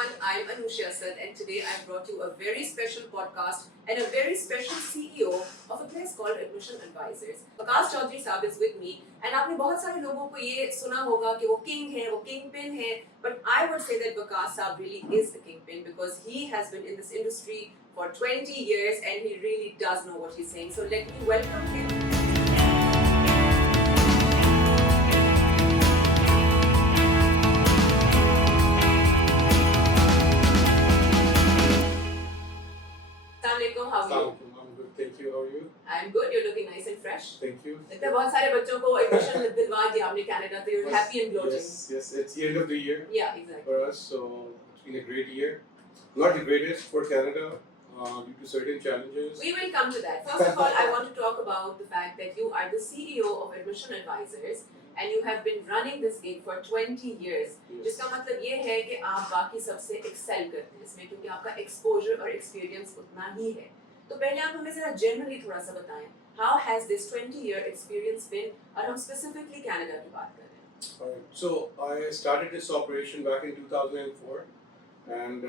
I'm Anusha Sad, and today I've brought you a very special podcast and a very special CEO of a place called Admission Advisors. Vikas Chaudhary Saab is with me, and आपने बहुत सारे लोगों को ये सुना होगा कि वो king है, वो kingpin है, but I would say that Vikas Saab really is the kingpin because he has been in this industry for 20 years and he really does know what he's saying. So let me welcome him. How are you? I'm good, thank you. How are you? I'm good. You're looking nice and fresh. Thank you. लगता है बहुत सारे बच्चों को admission दिलवा दिया हमने Canada तो you're happy and gloating. Yes, it's the end of the year. Yeah, exactly. For us, so it's been a great year. Not the greatest for Canada due to certain challenges. We will come to that. First of all, I want to talk about the fact that you are the CEO of Admission Advisors and you have been running this gig for 20 years. Yes. जिसका मतलब ये है कि आप बाकी सबसे excel करते हैं इसमें क्योंकि आपका exposure और experience उतना ही है. तो पहले आप हमें जरा generally थोड़ा सा बताएं. How has this 20-year experience been? और हम specifically Canada की बात कर रहे हैं. Alright, so I started this operation back in 2004, and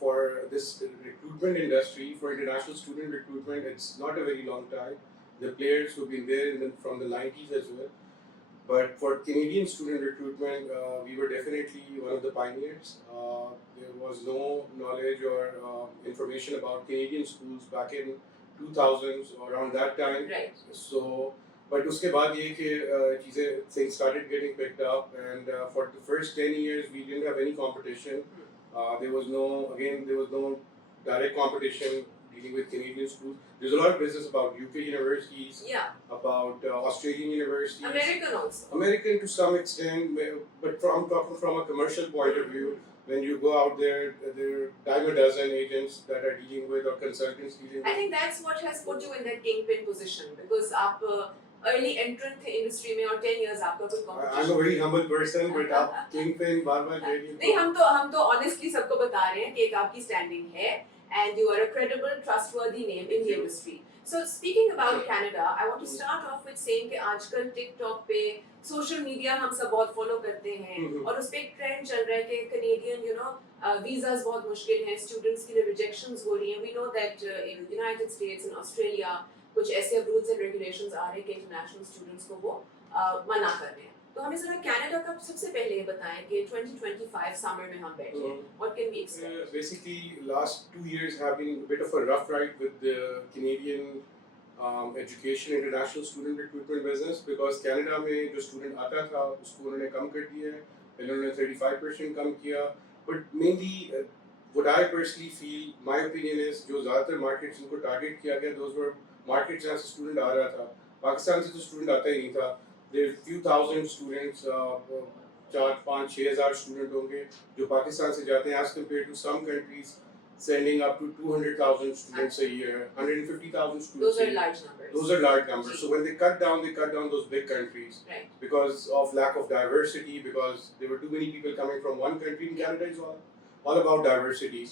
for this recruitment industry, for international student recruitment, it's not a very long time. The players who've been there from the 90s as well. But for Canadian student recruitment, we were definitely one of the pioneers. There was no knowledge or information about Canadian schools back in 2000s or around that time. Right. So, but उसके बाद ये कि चीज़ें things started getting picked up, and for the first 10 years we didn't have any competition. There was no direct competition dealing with Canadian schools. There's a lot of business about UK universities, Yeah. about Australian universities, American also. American to some extent, but I'm talking from a commercial point of view. When you go out there are dime a dozen agents that are dealing with or consultants dealing I with. think that's what has put you in that kingpin position because आप early entrant थे industry में और 10 years आपका कोई competition. I'm a very humble person, but आप kingpin बार-बार कह रही हो. नहीं हम तो honestly सबको बता रहे हैं कि एक आपकी standing है and you are a credible, trustworthy name in the industry. So speaking about Canada, I want to start off with saying कि आजकल TikTok पे social media हम सब बहुत follow करते हैं और उस पे एक trend चल रहा है कि Canadian, visas बहुत मुश्किल हैं, students के लिए rejections हो रही हैं. We know that in United States and Australia कुछ ऐसे rules and regulations आ रहे हैं कि international students को वो मना कर रहे हैं. तो हमें जरा कनाडा का सबसे पहले ये बताएं कि 2025 समर में हम बैठे हैं. What can we expect? Basically, last 2 years have been a bit of a rough ride with the Canadian education international student recruitment business because Canada में जो student आता था उसको उन्होंने कम कर दिया है, पहले उन्होंने 35% कम किया, but mainly what I personally feel, my opinion is जो ज़्यादातर markets इनको target किया गया, those were markets जहाँ से student आ रहा था. पाकिस्तान से तो student आता ही नहीं था. There are few thousand students, 4-5-6,000 student होंगे जो पाकिस्तान से जाते हैं as compared to some countries sending up to 200,000 students a year, 150,000 students. Those a are year. large numbers. Those are large numbers. So when they cut down those big countries Right. because of lack of diversity, because there were too many people coming from one country. In Canada is all about diversity.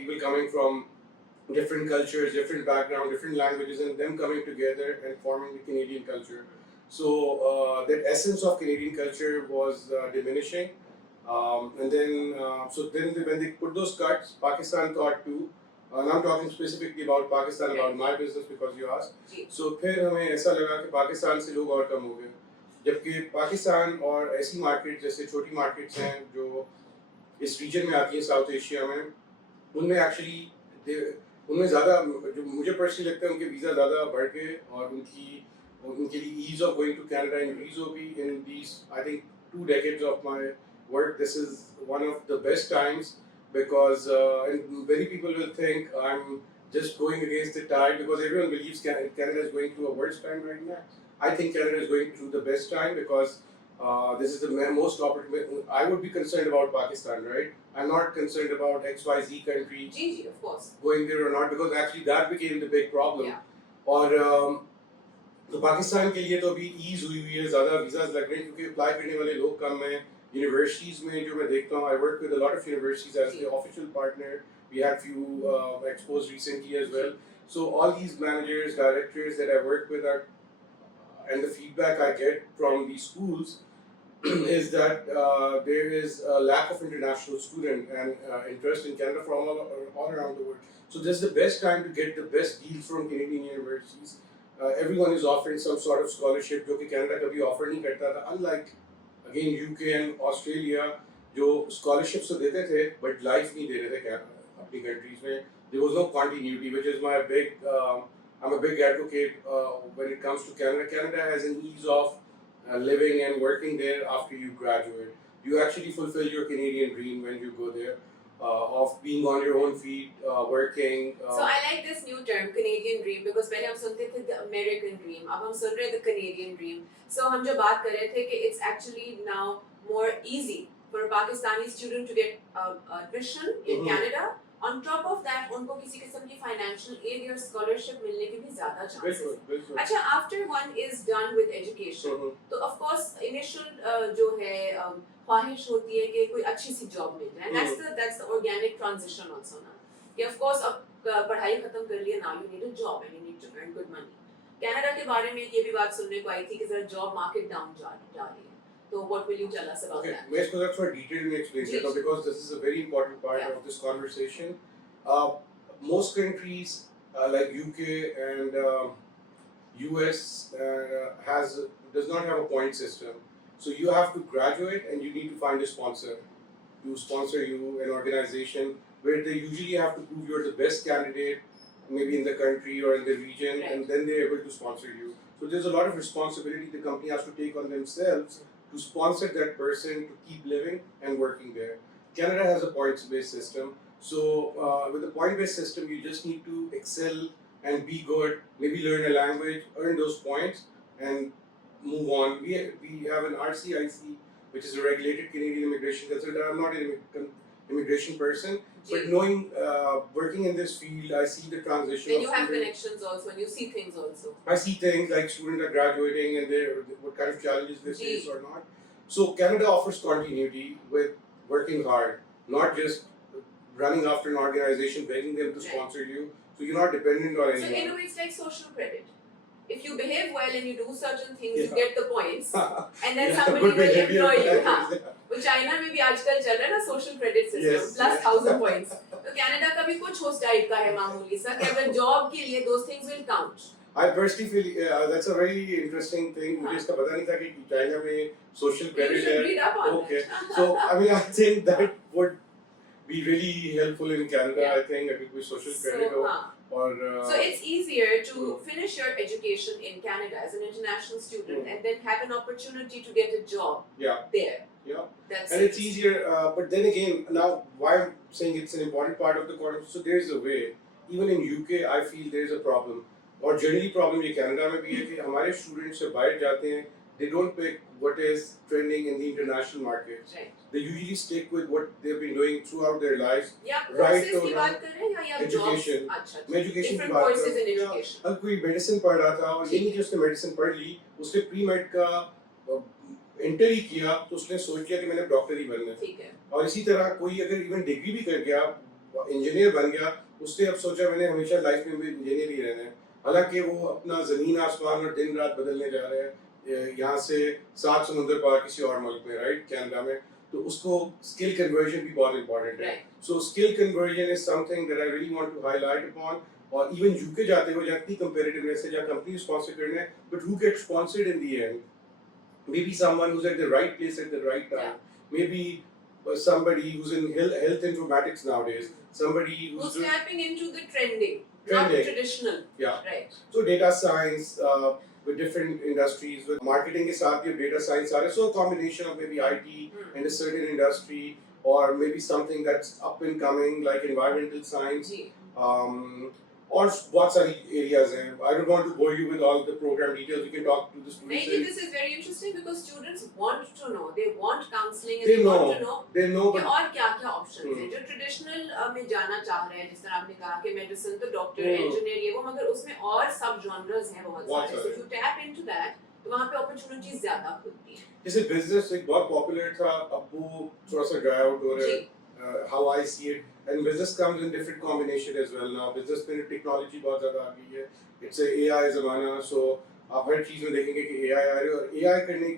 People coming from different cultures, different background, different languages, and them coming together and forming the Canadian culture. So that essence of Canadian culture was diminishing, and then when they put those cuts, Pakistan thought too. And I'm talking specifically about Pakistan, about my business because you asked. So फिर हमें ऐसा लगा कि पाकिस्तान से लोग और कम हो गए, जबकि पाकिस्तान और ऐसी मार्केट जैसे छोटी मार्केट्स हैं जो इस रीजन में आती हैं साउथ एशिया में, उनमें एक्चुअली उनमें ज़्यादा जो मुझे पर्सनली लगता है उनके वीज़ा ज़्यादा बढ़ गए और उनके लिए ease of going to Canada increase होगी. In these, I think, 2 decades of my work, this is one of the best times because and many people will think I'm just going against the tide because everyone believes Canada is going through a worse time right now. I think Canada is going through the best time because this is the most opportunity. I would be concerned about Pakistan, right? I'm not concerned about XYZ country Of course. going there or not because actually that became the big problem. Yeah. और तो पाकिस्तान के लिए तो अभी ease हुई है, ज़्यादा visas लग रहे हैं क्योंकि अप्लाई करने वाले लोग कम हैं. यूनिवर्सिटीज़ में जो मैं देखता हूँ, I work with a lot of universities as the official partner. We had few expos recently as well. So all these managers, directors that I work with are, and the feedback I get from these schools is that there is a lack of international student and interest in Canada from all around the world. So this is the best time to get the best deals from Canadian universities. Everyone is offering some sort of scholarship जो कि Canada कभी offer नहीं करता था. Unlike again UK and Australia जो scholarships तो देते थे but life नहीं दे रहे थे अपनी countries में. There was no continuity, which is my big. I'm a big advocate when it comes to Canada. Canada has an ease of living and working there after you graduate. You actually fulfill your Canadian dream when you go there, of being on your own feet, working. So I like this new term, Canadian dream, because पहले हम सुनते थे the American dream, अब हम सुन रहे हैं the Canadian dream. So हम जो बात कर रहे थे कि it's actually now more easy for a Pakistani student to get admission in Canada. On top of that, उनको किसी किस्म की financial aid या scholarship मिलने के भी ज़्यादा chances हैं. अच्छा, after one is done with education, तो of course initial जो है ख्वाहिश होती है कि कोई अच्छी सी job मिल जाए. That's the organic transition also ना. कि of course अब पढ़ाई खत्म कर लिया, now you need a job and you need to earn good money. Canada के बारे में ये भी बात सुनने को आई थी कि जरा job market down जा रही है. So what will you tell us about that? मैं इसको थोड़ा detail में explain करता हूँ because this is a very important part of this conversation. Most countries like UK and US does not have a point system. So you have to graduate and you need to find a sponsor to sponsor you, an organization where they usually have to prove you're the best candidate, maybe in the country or in the region, and then they're able to sponsor you. So there's a lot of responsibility the company has to take on themselves to sponsor that person to keep living and working there. Canada has a points-based system. So with the point-based system, you just need to excel and be good, maybe learn a language, earn those points, and move on. We have an RCIC, which is a regulated Canadian immigration consultant. I'm not an immigration person, but knowing, working in this field, I see the transition. And you have connections also, and you see things also. I see things like students are graduating and what kind of challenges they face or not. So Canada offers continuity with working hard, not just running after an organization, begging them to sponsor you. So you're not dependent on anyone. So in a way, it's like social credit. If you behave well and you do certain things, you get the points, and then somebody will employ you. वो China में भी आजकल चल रहा है ना social credit system plus 1000 points. तो Canada का भी कुछ उस टाइप का है मामूली सा कि अगर जॉब के लिए those things will count. I personally feel that's a very interesting thing. मुझे इसका पता नहीं था कि चाइना में social credit है. You should read up on okay. that. So I mean I think that would be really helpful in Canada. I think it would be social credit so it's easier to finish your education in Canada as an international student and then have an opportunity to get a job there. Yeah. That's and it's easier, but then again, now why I'm saying it's an important part of the course. So there's a way. Even in UK, I feel there's a problem. और generally problem ये Canada में भी है कि हमारे students से बाहर जाते हैं, they don't pick what is trending in the international markets. Right. They usually stick with what they've been doing throughout their lives. Yeah. Right to education. मैं education की बात courses in education. अब कोई medicine पढ़ रहा था और ये नहीं कि उसने medicine पढ़ ली, उसने pre-med का इंटर ही किया तो उसने सोच लिया कि मैंने डॉक्टर ही बनना है. ठीक है. और इसी तरह कोई अगर इवन डिग्री भी कर गया, इंजीनियर बन गया, उसने अब सोचा मैंने हमेशा लाइफ में इंजीनियर ही रहना है. हालांकि वो अपना जमीन आसमान और दिन रात बदलने जा रहे हैं यहाँ से 7 समुंदर पार किसी और मुल्क में, राइट, कनाडा में. तो उसको स्किल कन्वर्जन भी बहुत इंपॉर्टेंट है. So skill conversion is something that I really want to highlight upon. और इवन यूके जाते हुए जहाँ इतनी कंपेटिटिवनेस है, जहाँ कंपनी स्पॉन्सर करने हैं, but who gets sponsored in the end? Maybe someone who's at the right place at the right time. Maybe somebody who's in health informatics nowadays. Somebody who's tapping into the trending, not traditional. Yeah. Right. So data science with different industries, with marketing के साथ ये data science आ रहा है. So a combination of maybe IT and a certain industry, or maybe something that's up and coming like environmental science. और बहुत सारी areas हैं. I don't want to bore you with all the program details. We can talk to the students. Maybe this is very interesting because students want to know. They want counseling and they want to know. They know. कि और क्या-क्या options हैं. जो traditional में जाना चाह रहे हैं, जिस तरह आपने कहा कि medicine तो doctor, engineer ये वो, मगर उसमें और sub genres हैं बहुत सारे. So if you tap into that, तो वहाँ पे opportunities ज़्यादा खुलती हैं. जैसे business एक बहुत popular था, अब वो थोड़ा सा dry out हो रहा है. How I see it. And business comes in different combination as well now. Business में technology बहुत ज़्यादा आ गई है. It's a AI ज़माना, so आप हर चीज़ में देखेंगे कि AI आ रही है. और AI करने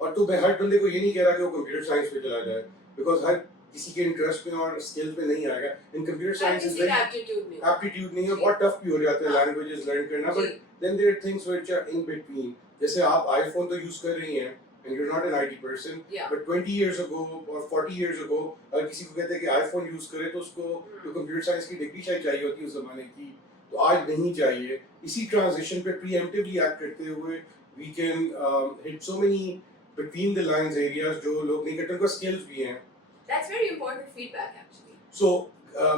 और तो मैं हर बंदे को ये नहीं कह रहा कि वो कंप्यूटर साइंस पे चला जाए, बिकॉज हर किसी के इंटरेस्ट में और स्किल्स में नहीं आएगा। In computer science is very aptitude नहीं है, बहुत टफ भी हो जाता है लैंग्वेजेस लर्न करना, but then there are things which are in between. जैसे आप आईफोन तो यूज कर रही हैं and you're not an IT person, but 20 years ago or 40 years ago अगर किसी को कहते हैं कि आईफोन यूज करे तो उसको तो कंप्यूटर साइंस की डिग्री शायद चाहिए होती है उस जमाने की, तो आज नहीं चाहिए। इसी ट्रांजिशन पे प्रीएम्प्टिवली एक्ट करते हुए we can hit so many between the lines areas जो लोग नहीं करते, उनका स्किल्स भी हैं। That's very important feedback actually. So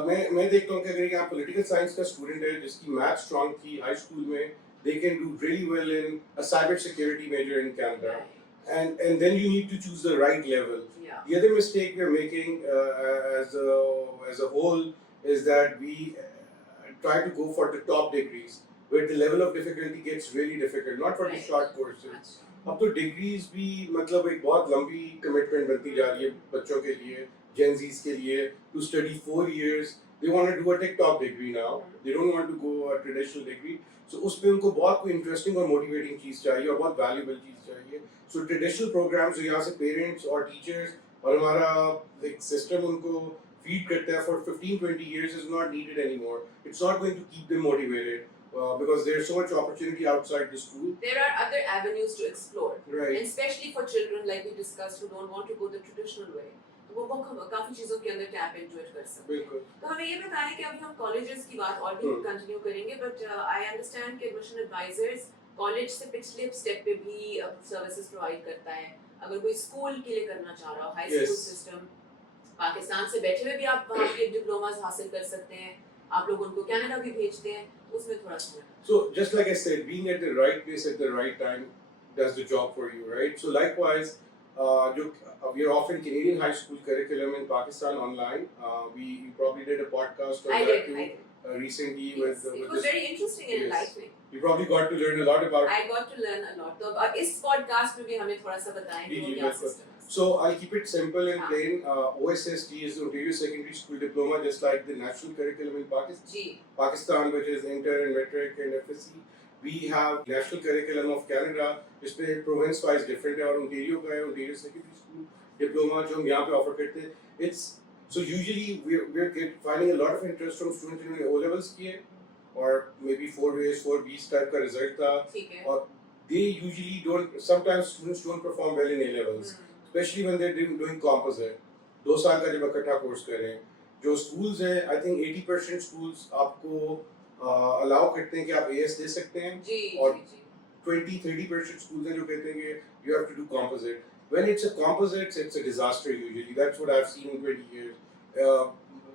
मैं देखता हूँ कि अगर यहाँ पॉलिटिकल साइंस का स्टूडेंट है जिसकी मैथ स्ट्रांग थी हाई स्कूल में, they can do really well in a cyber security major in Canada. Right. And then you need to choose the right level. Yeah. The other mistake we're making as a whole is that we try to go for the top degrees, where the level of difficulty gets really difficult, not for the short courses. अब तो degrees भी मतलब एक बहुत लंबी commitment बनती जा रही है बच्चों के लिए, Gen Zs के लिए, to study 4 years. They want to do a TikTok degree now. They don't want to go a traditional degree. So उस पे उनको बहुत कोई इंटरेस्टिंग और मोटिवेटिंग चीज़ चाहिए और बहुत वैल्यूबल चीज़ चाहिए। सो ट्रेडिशनल प्रोग्राम्स जो यहाँ से पेरेंट्स और टीचर्स और हमारा एक सिस्टम उनको फीड करता है for 15-20 years is not needed anymore. It's not going to keep them motivated because there's so much opportunity outside the school. There are other avenues to explore, Right. and especially for children like we discussed who don't want to go the traditional way. तो वो काफी चीजों के अंदर tap into it कर सकते हैं। बिल्कुल। तो हमें ये बताएं कि अभी हम कॉलेजेस की बात और भी कंटिन्यू करेंगे, बट आई अंडरस्टैंड कि एडमिशन एडवाइजर्स कॉलेज से पिछले स्टेप पे भी सर्विसेज प्रोवाइड करता है। अगर कोई स्कूल के लिए करना चाह रहा हो, हाई स्कूल सिस्टम, पाकिस्तान से बैठे हुए भी आप वहाँ के डिप्लोमास हासिल कर सकते हैं, आप लोग उनको कनाडा भी भेजते हैं, उसमें थोड़ा सा। So just like I said, being at the right place at the right time does the job for you, right? So likewise, we are offering Canadian high school curriculum in Pakistan online. We probably did a podcast on that too recently. Yes. It was very interesting and enlightening. You probably got to learn a lot about. I got to learn a lot. तो अब इस podcast में भी हमें थोड़ा सा बताएं कि वो क्या सिस्टम है। So I'll keep it simple and plain. OSSD is Ontario Secondary School Diploma, just like the national curriculum in Pakistan, which is Inter and Metric and FSC. We have national curriculum of Canada, जिसपे province wise different है, और Ontario का है Ontario Secondary School Diploma जो हम यहाँ पे offer करते हैं. It's so usually we're finding a lot of interest from students जिन्होंने O levels किए or maybe 4As 4Bs type का result था, और they usually don't. Sometimes students don't perform well in A levels, especially when they're doing composite. 2 साल का जब इकट्ठा course करें, जो schools हैं, I think 80% schools आपको अलाउ करते हैं कि आप AS दे सकते हैं, और 20-30% schools हैं जो कहते हैं कि you have to do composite. When it's a composite, it's a disaster usually. That's what I've seen in 20 years.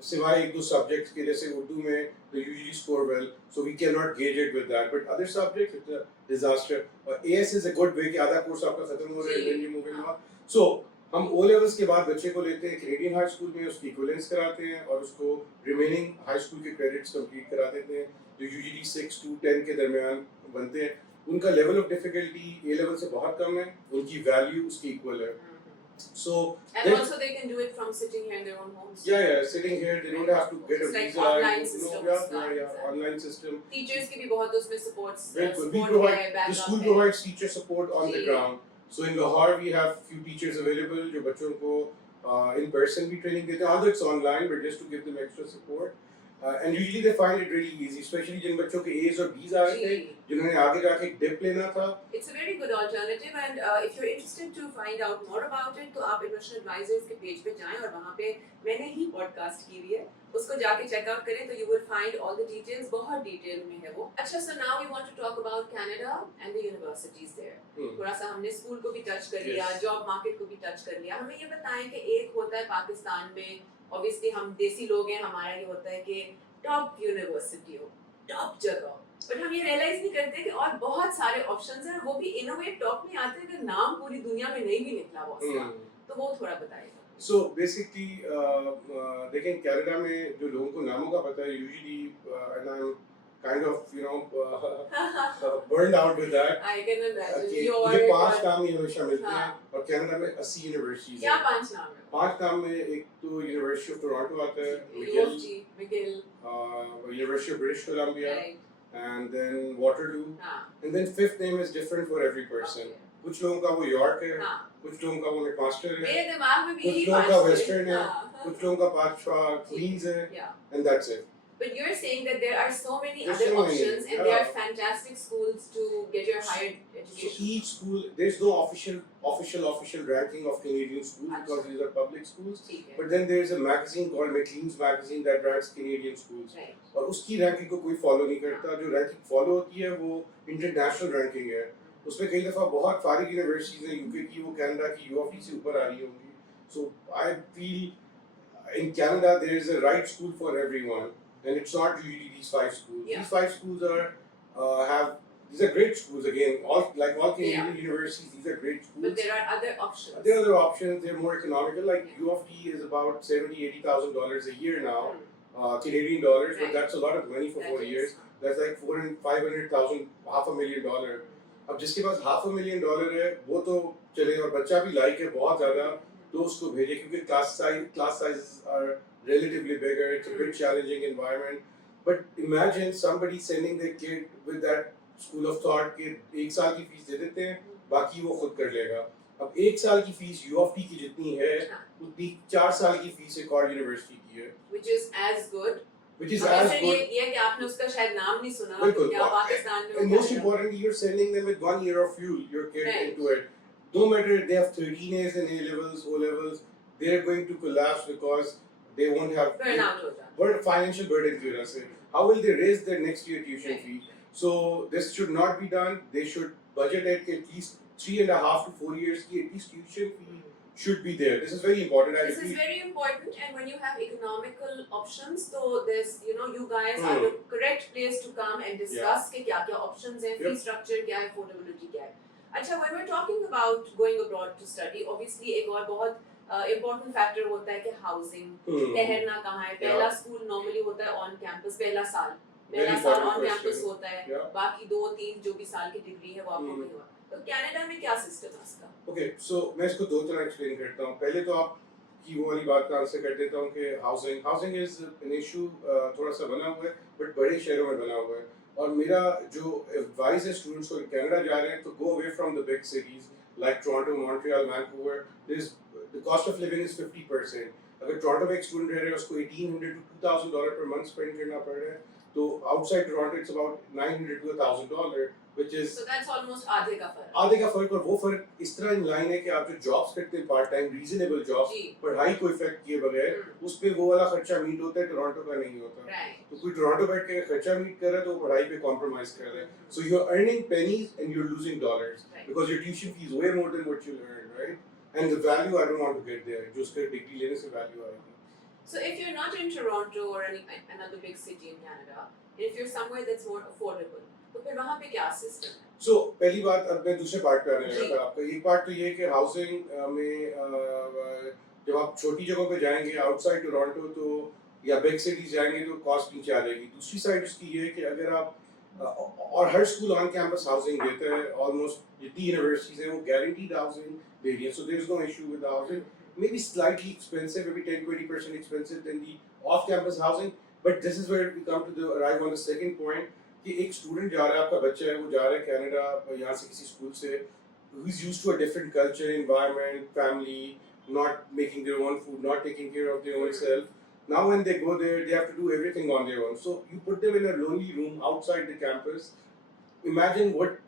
सिवाय 1-2 subjects के, जैसे उर्दू में they usually score well, so we cannot gauge it with that. But other subjects, it's a disaster. AS is a good way कि आधा course आपका खत्म हो रहा है, then you moving on. So हम O levels के बाद बच्चे को लेते हैं कैनेडियन हाई स्कूल में, उसकी इक्विवेलेंस कराते हैं और उसको रिमेनिंग हाई स्कूल के क्रेडिट्स कंप्लीट करा देते हैं, जो यूजुअली 6 to 10 के दरमियान बनते हैं। उनका level of difficulty A level से बहुत कम है, उनकी वैल्यू उसकी इक्वल है। So and also they can do it from sitting here in their own homes. Yeah, sitting here, they don't have to get a like visa. Online system. Online system. Teachers की भी बहुत उसमें supports. We provide, the school provides teacher support on the ground. So in Lahore we have few teachers available जो बच्चों को in person भी training देते हैं, although it's online, but just to give them extra support. And usually they find it really easy, especially जिन बच्चों के A's और B's आ रहे थे, जिन्होंने आगे जाके dip लेना था. It's a very good alternative, and if you're interested to find out more about it, तो आप Admission Advisors के पेज पे जाएं और वहाँ पे मैंने ही podcast की हुई है, उसको जाके check out करें तो you will find all the details, बहुत detail में है वो. अच्छा, so now we want to talk about Canada and the universities there. थोड़ा सा हमने स्कूल को भी टच कर लिया, जॉब मार्केट को भी टच कर लिया. हमें ये बताएं कि एक होता है पाकिस्तान में, ऑब्वियसली हम देसी लोग हैं, हमारा ये होता है कि टॉप यूनिवर्सिटी हो, टॉप जगह, बट हम ये रियलाइज नहीं करते कि और बहुत सारे ऑप्शंस हैं, वो भी इन अ वे टॉप में आते हैं कि नाम पूरी दुनिया में नहीं भी निकला वो उसका, तो वो थोड़ा बताइएगा. So basically, देखें कनाडा में जो लोगों को नामों का पता है, usually and I'm kind of burned out with that. I can imagine. मुझे 5 नाम ही हमेशा मिलते हैं, और कनाडा में 80 यूनिवर्सिटीज क्या 5 नाम है? 5 नाम में एक तो यूनिवर्सिटी ऑफ टोरंटो आता है, McGill, University of British Columbia, and then Waterloo, and then 5th name is different for every person. कुछ लोगों का वो यॉर्क है, हाँ, कुछ लोगों का वो मैकमास्टर है, मेरे दिमाग में भी कुछ यही लोगों पांच का थे। वेस्टर्न है, हाँ, कुछ लोगों का पांच क्वींस है, yeah. and that's it. But you're saying that there are so many There's other so many, options, and yeah. there are fantastic schools to get your higher So education. each school, there's no official ranking of Canadian schools because Achha. these are public schools. ठीक है, But then there's a magazine called Maclean's Magazine that ranks Canadian schools. right. और उसकी ranking को कोई follow नहीं करता, जो ranking follow होती है वो इंटरनेशनल रैंकिंग है। उसमें कई दफ़ा बहुत फारिग यूनिवर्सिटीज़ हैं यूके की, वो कनाडा की यूएफटी से ऊपर आ रही होंगी। So I feel in Canada there is a right school for everyone, and it's not usually these five schools. Yeah. These five schools are these are great schools again. All Canadian universities, these are great schools. But there are other options. There are other options. They're more economical. Like Yeah. U of T is about $70,000-$80,000 a year now, Hmm. Canadian dollars, but Right. that's a lot of money for That 4 is, years. That's like $500,000, $500,000. अब जिसके पास $500,000 है, वो तो चले, और बच्चा भी like है बहुत ज़्यादा, तो उसको भेजे, क्योंकि class sizes are relatively bigger. It's a bit challenging environment. But imagine somebody sending their kid with that school of thought कि 1 साल की फीस दे देते हैं, बाकी वो खुद कर लेगा। अब 1 साल की फीस UofT की जितनी है, उतनी 4 साल की फीस एक और यूनिवर्सिटी की है, which is as good. which is और as फिर good. ये कि आपने उसका शायद नाम नहीं सुना, बिल्कुल। क्या पाकिस्तान में And हो most गया। importantly, you're sending them with 1 year of fuel, your kid Right. into it. No matter if they have 13 A's in A levels, O levels, they're going to collapse because they won't have Burnout हो जाता financial burden की वजह से. How will they raise their next year tuition Right. fee? So this should not be done. They should budget it at least 3.5 to 4 years की at least tuition fee should be there. This is very important. I This is repeat. very important, and when you have economical options, so there's, you guys are Hmm. the correct place to come and discuss कि क्या options हैं, fee Yep. structure क्या है, affordability क्या है. अच्छा, when we're talking about going abroad to study, obviously एक और बहुत important factor होता है कि housing, ठहरना कहाँ है. पहला school normally होता है on campus, पहला साल Very on important campus question. होता है, Yeah. बाकी 2-3 जो भी साल की डिग्री है वो आपको वहीं हुआ. तो कनाडा में क्या सिस्टम है इसका? Okay, so मैं इसको दो तरह एक्सप्लेन करता हूँ। पहले तो आप की वो वाली बात का आंसर कर देता हूँ कि हाउसिंग इज एन इशू, थोड़ा सा बना हुआ है, बट बड़े शहरों में बना हुआ है। और मेरा जो एडवाइस है स्टूडेंट्स को, कनाडा जा रहे हैं तो go away from the big cities like Toronto, Montreal, Vancouver. The cost of living is 50%। अगर टोरंटो में एक स्टूडेंट रह रहा है, उसको $1,800 to $2,000 पर मंथ स्पेंड करना पड़ रहा है, तो outside Toronto it's about $900 to $1,000, which is So that's almost आधे का फर्क. आधे का फर्क। और वो फर्क इस तरह इन लाइन है कि आप जो जॉब्स करते हैं पार्ट टाइम रीजनेबल जॉब्स, जी. पढ़ाई को इफेक्ट किए बगैर, उस पे वो वाला खर्चा मीट होता है, टोरंटो का नहीं होता। Right. तो कोई टोरंटो बैठ के खर्चा मीट कर रहा है तो वो पढ़ाई पे कॉम्प्रोमाइज कर रहा है। So you are earning pennies and you are losing dollars Right. Because your tuition fees way more than what you earn, right? And the value I don't want to get there, जो उसके degree लेने से value आएगी। So if you're not in Toronto or another big city in Canada, if you're somewhere that's more affordable, तो फिर वहाँ पे क्या सिस्टम है? सो पहली बात, अब मैं दूसरे पार्ट पे आने लगा जी. था आपका। एक पार्ट तो ये है कि हाउसिंग में जब आप छोटी जगहों पे जाएंगे आउटसाइड टोरंटो तो या बिग सिटीज जाएंगे तो कॉस्ट नीचे आ जाएगी। दूसरी साइड उसकी ये है कि अगर आप और हर स्कूल ऑन कैंपस हाउसिंग देता है, ऑलमोस्ट जितनी यूनिवर्सिटीज हैं वो गारंटीड हाउसिंग दे रही है, so there is no issue with housing. Maybe slightly expensive, maybe 10-20% expensive than the off-campus housing, but this is where we come to arrive on the second point कि एक student जा रहा है, आपका बच्चा है, वो जा रहा है कनाडा यहाँ से किसी स्कूल से, who is used to a different culture, environment, family, not making their own food, not taking care of their own self. Now when they go there, they have to do everything on their own. So you put them in a lonely room outside the campus. Imagine what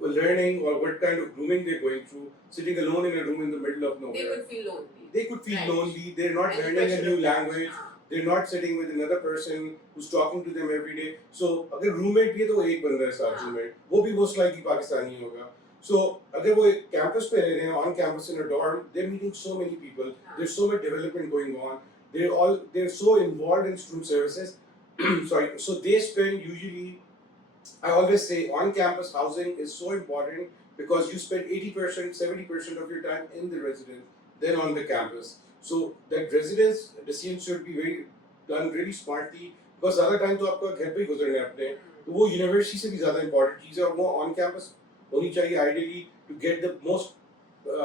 learning or what kind of grooming they're going through, sitting alone in a room in the middle of nowhere. They could feel lonely. They could feel Right. lonely. They're not And learning a pressure new of language. हाँ. They're not sitting with another person who's talking to them every day. So अगर roommate भी है तो एक बंदा है साथ हाँ. roommate, वो भी most likely पाकिस्तानी होगा. So अगर वो campus पे रह रहे हैं, on campus in a dorm, they're meeting so many people. हाँ. There's so much development going on. They're so involved in student services. Sorry. So they spend usually, I always say on-campus housing is so important because you spend 80%, 70% of your time in the residence, then on the campus. So that residence decision should be done really smartly because ज़्यादा time तो आपका घर पे ही गुजरना है अपने, तो वो यूनिवर्सिटी से भी ज़्यादा important चीज़ है और वो on-campus होनी चाहिए ideally to get the most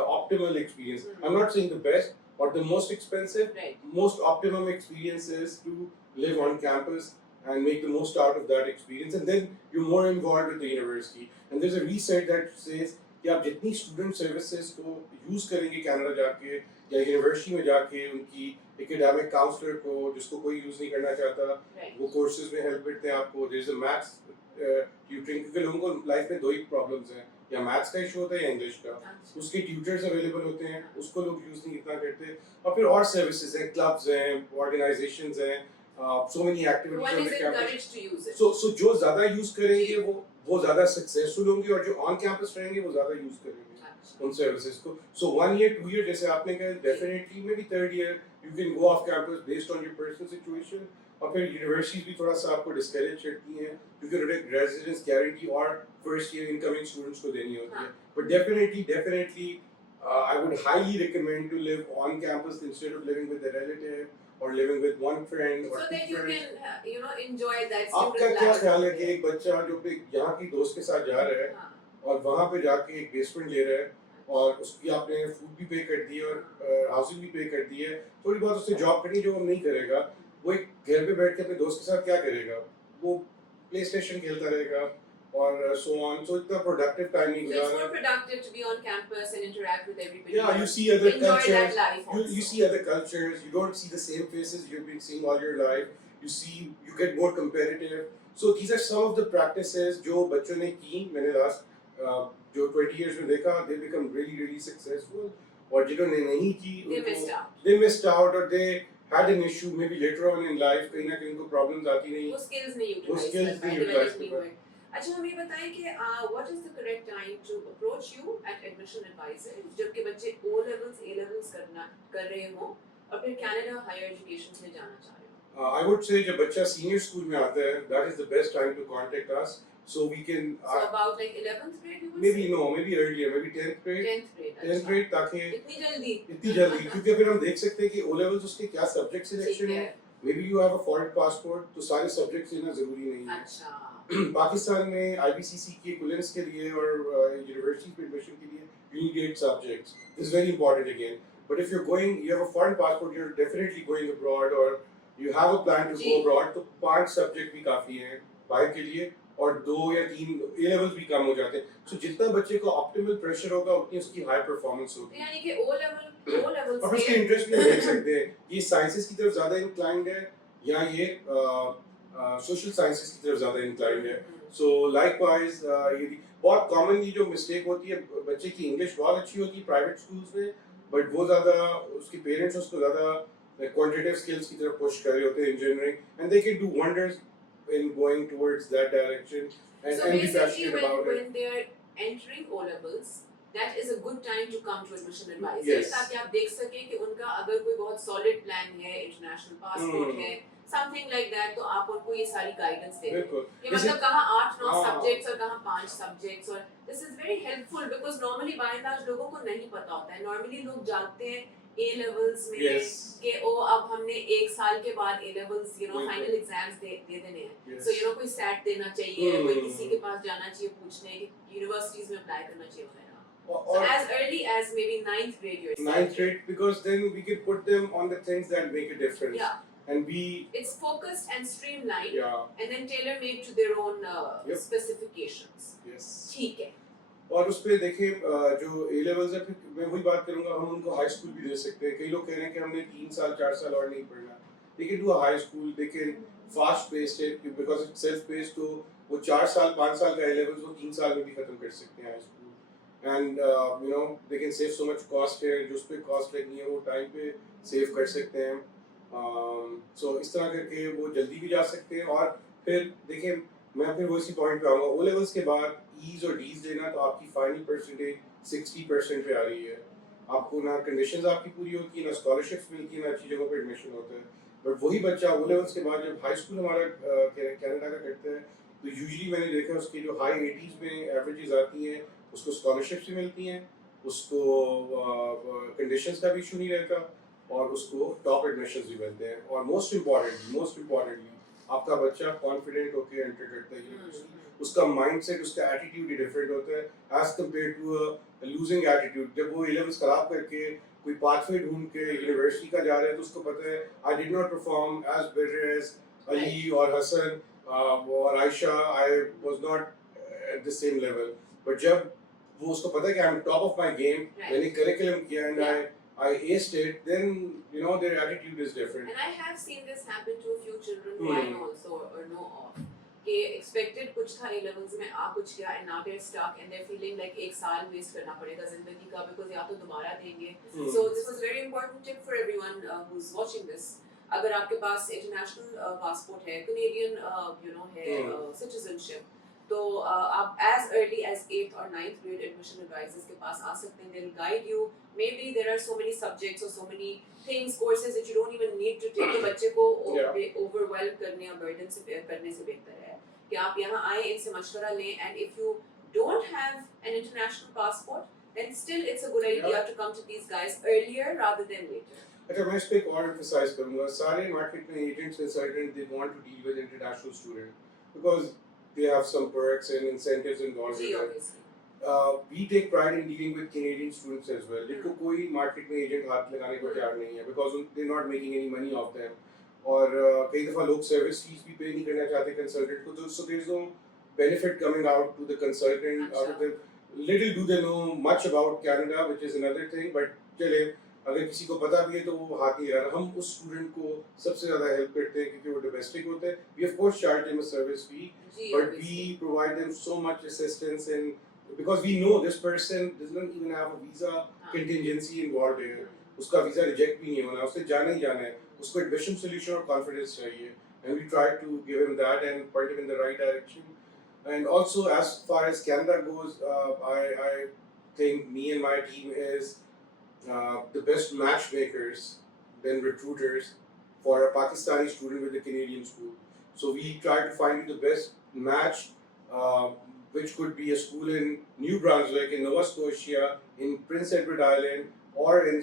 optimal experience. I'm not saying the best or the most expensive, Right. most optimum experience is to live on campus and make the most out of that experience, and then you're more involved with the university. And there's a research that says कि आप जितनी student services को use करेंगे Canada जाके या university में जाके उनकी एकेडमिक काउंसलर को जिसको कोई यूज़ नहीं करना चाहता Right. वो कोर्सेज में हेल्प करते हैं आपको there is a maths tutoring क्योंकि लोगों को लाइफ में दो ही प्रॉब्लम्स हैं या मैथ्स का इशू होता है या इंग्लिश का अच्छा। उसके ट्यूटर्स अवेलेबल होते हैं उसको लोग यूज़ नहीं इतना करते और फिर और सर्विसेज हैं क्लब्स हैं ऑर्गेनाइजेशंस हैं so many activities One on is the campus encouraged to use it. so जो ज़्यादा यूज़ करेंगे वो ज़्यादा सक्सेसफुल होंगे और जो ऑन कैंपस रहेंगे वो ज़्यादा यूज़ करेंगे अच्छा। उन सर्विसेज को सो 1 year 2 year जैसे आपने कहा definitely may be third year you can go off campus based on your personal situation और फिर यूनिवर्सिटीज भी थोड़ा सा आपको डिस्करेज करती हैं क्योंकि उन्हें रेजिडेंस गारंटी और फर्स्ट ईयर इनकमिंग स्टूडेंट्स को देनी होती है but definitely I would highly recommend to live on campus instead of living with a relative or living with one friend or So two that you friends. can, enjoy that आपका student क्या life. ख्याल है कि एक बच्चा जो अपने यहाँ की दोस्त के साथ जा रहा है हाँ, और वहाँ पे जाके एक बेसमेंट ले रहा है और उसकी आपने फूड भी पे कर दी है और हाउसिंग भी पे कर दी है थोड़ी बहुत उससे जॉब करनी जो वो नहीं करेगा वो एक घर पे बैठ के अपने दोस्त के साथ क्या करेगा वो प्ले स्टेशन खेलता रहेगा और सो ऑन सो इतना प्रोडक्टिव टाइम नहीं So it's गुजारा more productive to be on campus and interact with everybody. Yeah, you see other Enjoy that cultures. life You also. see other cultures. You don't see the same faces you've been seeing all your life. You get more competitive. So these are some of the practices जो बच्चों ने की मैंने last जो 20 years में देखा they become really successful और जिन्होंने नहीं की They उनको- missed out. they missed out or they had an issue maybe later on in life कहीं ना कहीं उनको problems आती नहीं वो skills नहीं वो utilize skills कर पाए, नहीं develop utilize नहीं कर पाए। हुए। अच्छा हमें बताएं कि what is the correct time to approach you at admission advisor जबकि बच्चे O levels A levels कर रहे हो और फिर Canada higher education में जाना चाह रहे हो? I would say जब बच्चा senior school में आता है that is the best time to contact us so we can So about like 11th grade you would maybe say? no maybe earlier maybe 10th grade 10th grade. 10th अच्छा। grade ताकि इतनी जल्दी क्योंकि फिर हम देख सकते हैं कि O levels उसके क्या सब्जेक्ट ठीक सिलेक्शन है है। maybe you have a foreign passport तो सारे सब्जेक्ट्स लेना जरूरी नहीं है अच्छा। पाकिस्तान में IBCC के कुलेंस के लिए और यूनिवर्सिटी में एडमिशन के लिए you need 8 subjects this is very important again but if you're going you have a foreign passport you're definitely going abroad or you have a plan to ji. go abroad तो 5 subject भी काफी हैं बाहर के लिए और 2 या 3 A levels भी कम हो जाते हैं सो जितना बच्चे को ऑप्टिमल प्रेशर होगा उतनी उसकी हाई परफॉर्मेंस तो होगी यानी कि O level और उसके से इंटरेस्ट में देख सकते हैं ये साइंसेस की तरफ ज्यादा इंक्लाइंड है या ये सोशल साइंसेस की तरफ ज्यादा इंक्लाइंड है सो लाइकवाइज ये बहुत कॉमनली जो मिस्टेक होती है बच्चे की इंग्लिश बहुत अच्छी होती है प्राइवेट स्कूल्स में बट वो ज्यादा उसके पेरेंट्स उसको ज्यादा क्वांटिटेटिव स्किल्स की तरफ पुश कर रहे होते हैं engineering and they can do wonders in going towards that direction and, So and be basically passionate about it. when they are entering O levels that is a good time to come to admission advisor Yes. ताकि आप देख सकें कि उनका अगर कोई बहुत solid plan है international passport है something like that तो आप उनको ये सारी guidance दे दें बिल्कुल कि मतलब कहाँ 8-9 हाँ। subjects और कहाँ 5 subjects और this is very helpful because normally by and large लोगों को नहीं पता होता है normally लोग जानते हैं A levels में Yes. कि ओ अब हमने एक साल के बाद A levels बिल्कुल। फाइनल एग्जाम्स दे देने हैं Yes. सो कोई सेट देना चाहिए कोई Hmm. किसी के पास जाना चाहिए पूछने कि यूनिवर्सिटीज में अप्लाई करना चाहिए वगैरह और so as early as maybe 9th grade you're saying. 9th grade because then we can put them on the things that make a difference Yeah, and we it's focused and streamlined yeah and then tailor made to their own Yep. specifications. yes ठीक है. और उस पे देखें जो A levels है फिर मैं वही बात करूंगा हम उनको हाई स्कूल भी दे सकते हैं कई लोग कह रहे हैं कि हमने 3 साल 4 साल और नहीं पढ़ना they can do a high school they can fast paced it because it's self paced तो वो 4 साल 5 साल का A levels वो 3 साल में भी खत्म कर सकते हैं high school and you know they can save so much cost here जो उस पे कॉस्ट लगनी है वो टाइम पे सेव कर सकते हैं so इस तरह करके वो जल्दी भी जा सकते हैं और फिर देखिए मैं फिर वो इसी पॉइंट पे आऊंगा O levels के बाद E's और D's लेना तो आपकी फाइनल परसेंटेज 60% पे आ रही है आपको ना कंडीशंस आपकी पूरी होती है ना स्कॉलरशिप्स मिलती है ना अच्छी जगहों पे एडमिशन होता है बट वही बच्चा O levels के बाद जब हाई स्कूल हमारा कनाडा का करता है तो यूजुअली मैंने देखा उसके जो हाई 80s में एवरेजेस आती हैं उसको स्कॉलरशिप्स भी मिलती हैं उसको कंडीशंस का भी इशू नहीं रहता और उसको टॉप एडमिशंस भी मिलते हैं और मोस्ट इम्पॉर्टेंटली आपका बच्चा कॉन्फिडेंट होकर एंटर करता है यूनिवर्सिटी उसका माइंडसेट उसका एटीट्यूड ही डिफरेंट होता है as compare to a losing attitude जब वो 11th खराब करके कोई पाथवे ढूंढ के यूनिवर्सिटी का जा रहा है तो उसको पता है I did not perform as better as Ali और हसन और Ayesha I was not at the same level but जब वो उसको पता है कि I'm top of my game, मैंने curriculum किया and I aced it, then you know their attitude is different. And I have seen this happen to a few children who I know also or know of. कि expected कुछ था A levels में आ कुछ किया and now they're stuck and they're feeling like एक साल waste करना पड़ेगा जिंदगी का because या तो दोबारा देंगे. So this was a very important tip for everyone who's watching this. अगर आपके पास international passport है, Canadian है citizenship, तो आप as early as 8th or 9th grade admission advisors के पास आ सकते हैं. They'll guide you. Maybe there are so many subjects or so many things, courses that you don't even need to take. तो बच्चे को overwhelm करने या burden से करने से बेहतर है कि आप यहाँ आए, इनसे मशवरा लें, and if you don't have an international passport, then still it's a good idea to come to these guys earlier rather than later. अच्छा मैं इस पे एक और emphasize करूँगा. सारे market में agents consultants they want to deal with international student because they have some perks and incentives involved with it. We take pride in dealing with Canadian students as well. जिनको कोई market में agent हाथ लगाने को तैयार नहीं है because they're not making any money off them. और कई दफ़ा लोग service fees भी pay नहीं करना चाहते consultant को, so there's no benefit coming out to the consultant. Out of the little do they know much about Canada, which is another thing. But चले अगर किसी को पता भी है तो वो हाथ नहीं लगा. हम उस स्टूडेंट को सबसे ज़्यादा हेल्प करते हैं क्योंकि वो डोमेस्टिक होते हैं. We of course charge them a service fee, but we provide them so much assistance and because we know this person doesn't even have a visa contingency involved here. उसका visa reject भी नहीं होना, उसे जाना ही जाना है. उसको admission solution और confidence चाहिए, and we try to give him that and point him in the right direction. And also as far as Canada goes, I think me and my team is the best matchmakers than recruiters for a Pakistani student with a Canadian school. So we try to find the best match, which could be a school in New Brunswick, in Nova Scotia, in Prince Edward Island, or in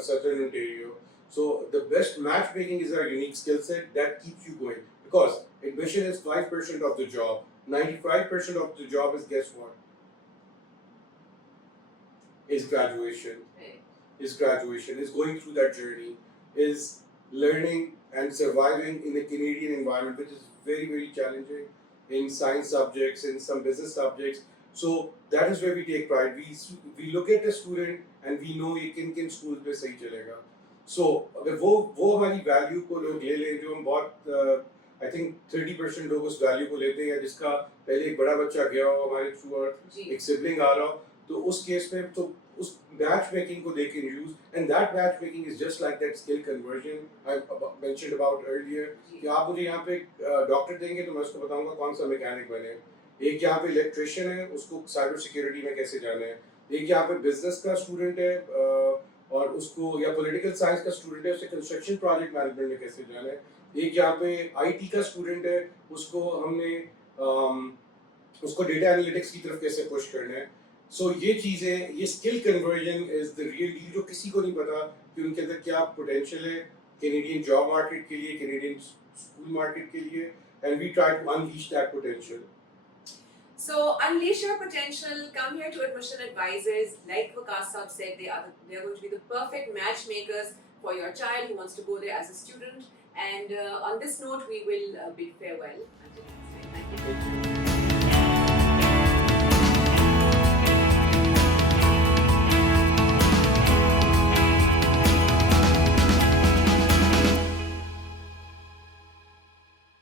Southern Ontario. So the best matchmaking is our unique skill set that keeps you going. Because admission is 5% of the job. 95% of the job is, guess what? Is graduation. Is graduation, is going through that journey, is learning and surviving in a Canadian environment, which is very, very challenging in science subjects, in some business subjects. So that is where we take pride. We look at a student and we know ये किन schools पे सही चलेगा. So अगर वो हमारी value को लोग ले लें जो हम बहुत I think 30% लोग उस value को लेते हैं जिसका पहले एक बड़ा बच्चा गया हो हमारे through और एक sibling आ रहा हो तो उस केस में तो उस matchmaking को they can use, and that matchmaking is just like that skill conversion I mentioned about earlier. कि आप मुझे यहाँ पे डॉक्टर देंगे तो मैं उसको बताऊंगा कौन सा मैकेनिक बने. एक यहाँ पे इलेक्ट्रिशियन है उसको साइबर सिक्योरिटी में कैसे जाना है. एक यहाँ पे बिजनेस का स्टूडेंट है और उसको या पॉलिटिकल साइंस का स्टूडेंट है उसे कंस्ट्रक्शन प्रोजेक्ट मैनेजमेंट में कैसे जाना है. एक यहाँ पे आईटी का स्टूडेंट है उसको हमने उसको डेटा एनालिटिक्स की तरफ कैसे पुश करना है. So ये चीज़ें ये skill conversion is the real deal जो किसी को नहीं पता कि उनके अंदर क्या पोटेंशियल है कैनेडियन जॉब मार्केट के लिए कैनेडियन स्कूल मार्केट के लिए and we try to unleash that potential. So unleash your potential. Come here to Admission Advisors. Like Vikas Sahab said, they are going to be the perfect matchmakers for your child who wants to go there as a student. And on this note, we will bid farewell. Until next time. Thank you. Thank you.